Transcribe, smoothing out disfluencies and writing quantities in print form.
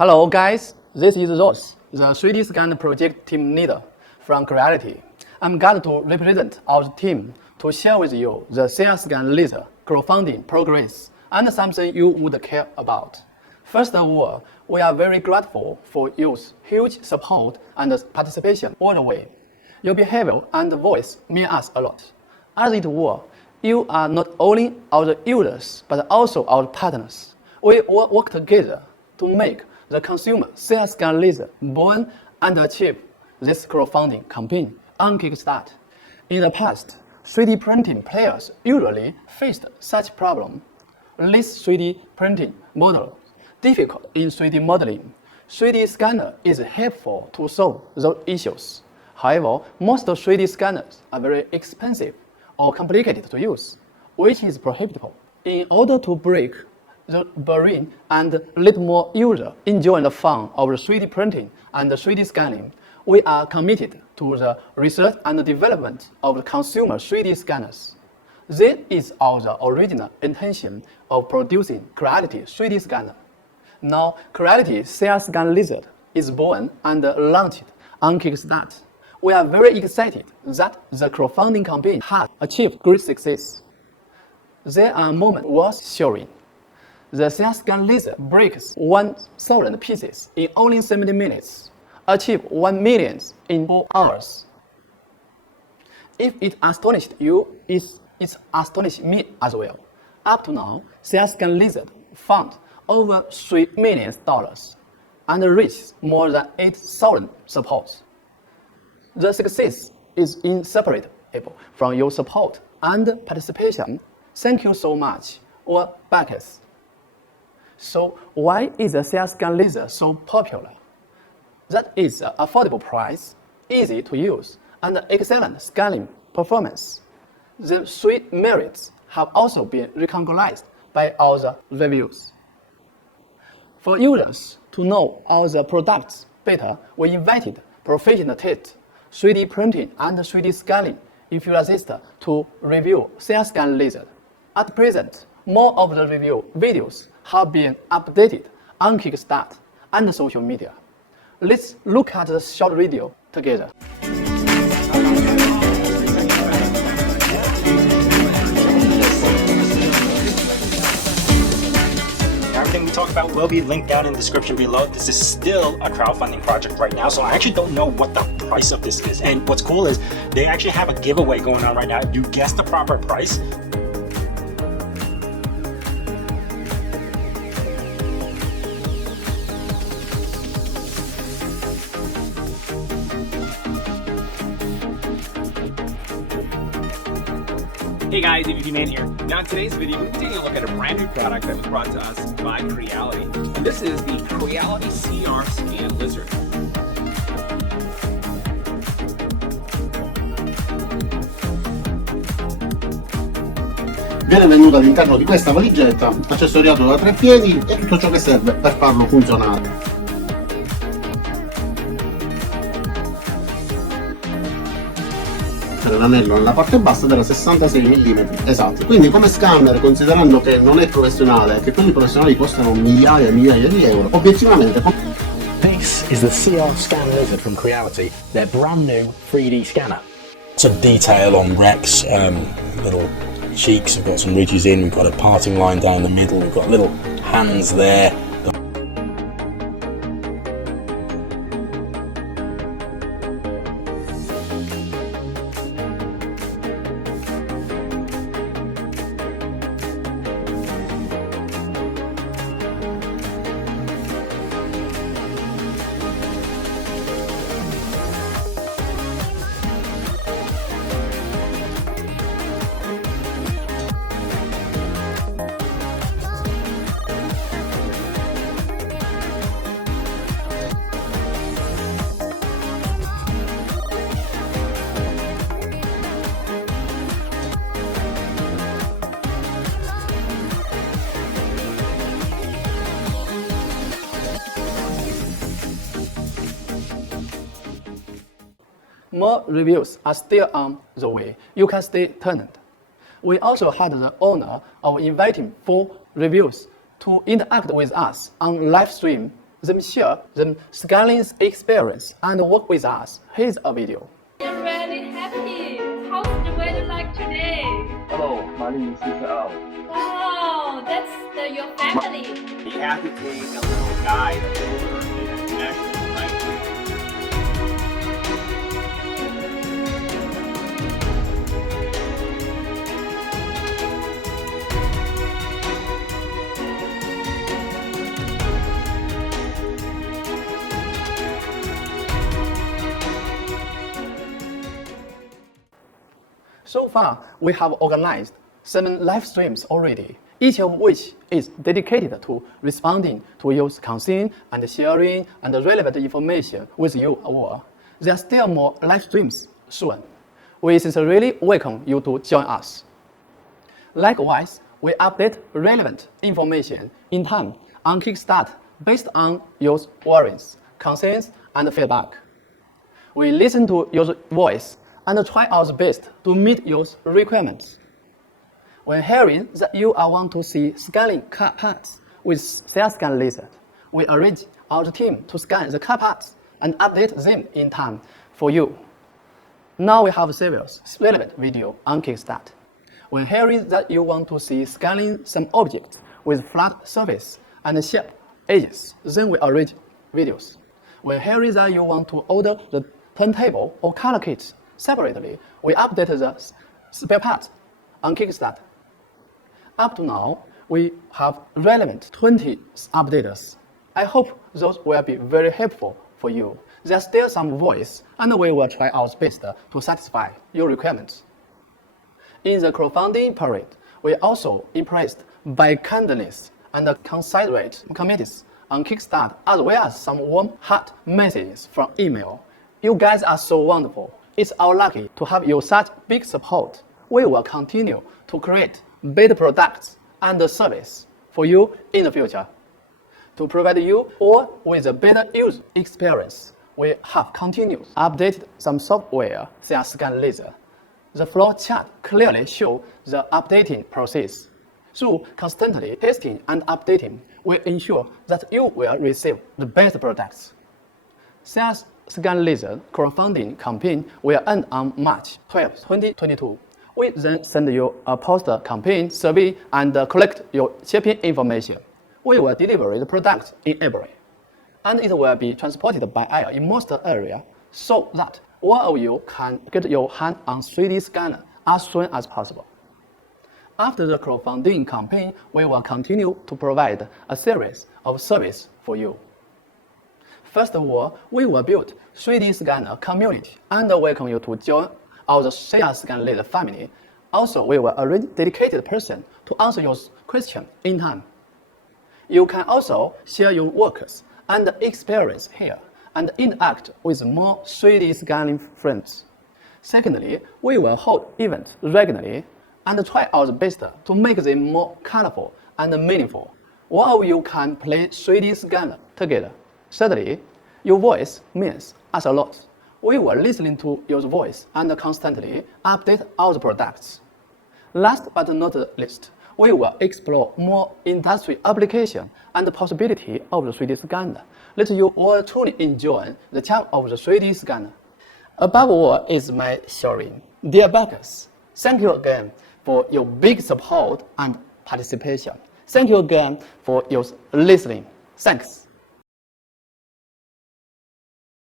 Hello guys, this is Ross, the 3D scan project team leader from Creality. I'm glad to represent our team to share with you the CR-Scan laser crowdfunding progress and something you would care about. First of all, we are very grateful for your huge support and participation all the way. Your behavior and voice mean us a lot. As it were, you are not only our users but also our partners. We all work together to make the consumer CR-Scan laser born and achieve this crowdfunding campaign on Kickstarter. In the past, 3D printing players usually faced such problem. Less 3D printing model, difficult in 3D modeling. 3D scanner is helpful to solve those issues. However, most 3D scanners are very expensive or complicated to use, which is prohibitive. In order to break the barrier and let more users enjoy the fun of 3D printing and 3D scanning, we are committed to the research and development of consumer 3D scanners. This is our original intention of producing Creality 3D scanner. Now, Creality CR-Scan Lizard is born and launched on Kickstarter. We are very excited that the crowdfunding campaign has achieved great success. There are moments worth sharing. The CR-Scan laser breaks 1,000 pieces in only 70 minutes, achieve 1 million in 4 hours. If it astonished you, it astonished me as well. Up to now, CR-Scan Lizard found over $3 million and reached more than 8,000 supports. The success is inseparable from your support and participation. Thank you so much, all backers. So why is the CR-Scan laser so popular? That is an affordable price, easy to use, and excellent scanning performance. The 3 merits have also been recognized by our reviews. For users to know our products better, we invited professional test 3D printing and 3D scanning enthusiasts to review CR-Scan laser. At present, more of the review videos have been updated on Kickstarter and social media. Let's look at the short video together. Everything we talk about will be linked down in the description below. This is still a crowdfunding project right now, so I actually don't know what the price of this is. And what's cool is they actually have a giveaway going on right now. If you guess the proper price, Hey guys, AVP Man here. Now in today's video, we're taking a look at a brand new product that was brought to us by Creality. And this is the Creality CR-Scan Lizard. Viene venduto all'interno di questa valigetta, accessoriato da 3 piedi e tutto ciò che serve per farlo funzionare. L'anello nella parte bassa della 66 mm esatti, quindi come scanner, considerando che non è professionale e che quelli professionali costano migliaia e migliaia di euro, obiettivamente. this is the CR-Scan Lizard from Creality, their brand new 3D scanner. Some detail on Rex, little cheeks have got some ridges in, we've got a parting line down the middle, we've got little hands there. More reviews are still on the way. You can stay tuned. We also had the honor of inviting 4 reviews to interact with us on live stream them share the scanning experience and work with us. Here's a video. I'm really happy. How's the weather like today? Hello, my name is Israel. Oh, that's your family. You have to take a little guide over and connect, right? So far, we have organized 7 live streams already, each of which is dedicated to responding to user concern and sharing and relevant information with you all. There are still more live streams soon. We sincerely welcome you to join us. Likewise, we update relevant information in time on Kickstart based on user worries, concerns, and feedback. We listen to user voice and try our best to meet your requirements. When hearing that you want to see scanning car parts with scan lizard, we arrange our team to scan the car parts and update them in time for you. Now we have several relevant videos on Kickstart. When hearing that you want to see scanning some objects with flat surface and sharp edges, then we arrange videos. When hearing that you want to order the turntable or color kits separately, we update the spare parts on Kickstart. Up to now, we have relevant 20 updaters. I hope those will be very helpful for you. There's still some voice, and we will try our best to satisfy your requirements. In the crowdfunding period, we are also impressed by kindness and considerate committees on Kickstart, as well as some warm heart messages from email. You guys are so wonderful. It's our lucky to have you such big support. We will continue to create better products and service for you in the future. To provide you all with a better user experience, we have continued updated some software such as Scan Laser. The flow chart clearly shows the updating process. Through constantly testing and updating, we ensure that you will receive the best products. Since Scan Laser crowdfunding campaign will end on March 12, 2022. We then send you a post-campaign survey and collect your shipping information. We will deliver the product in April, and it will be transported by air in most areas so that all of you can get your hand on 3D scanner as soon as possible. After the crowdfunding campaign, we will continue to provide a series of services for you. First of all, we will build 3D scanner community and welcome you to join our Scan Laser family. Also, we will arrange dedicated person to answer your question in time. You can also share your works and experience here and interact with more 3D scanning friends. Secondly, we will hold events regularly and try our best to make them more colorful and meaningful. All of you can play 3D scanner together. Thirdly, your voice means us a lot. We will listen to your voice and constantly update our products. Last but not least, we will explore more industry application and the possibility of the 3D scanner. Let you all truly enjoy the charm of the 3D scanner. Above all is my sharing. Dear backers, thank you again for your big support and participation. Thank you again for your listening. Thanks.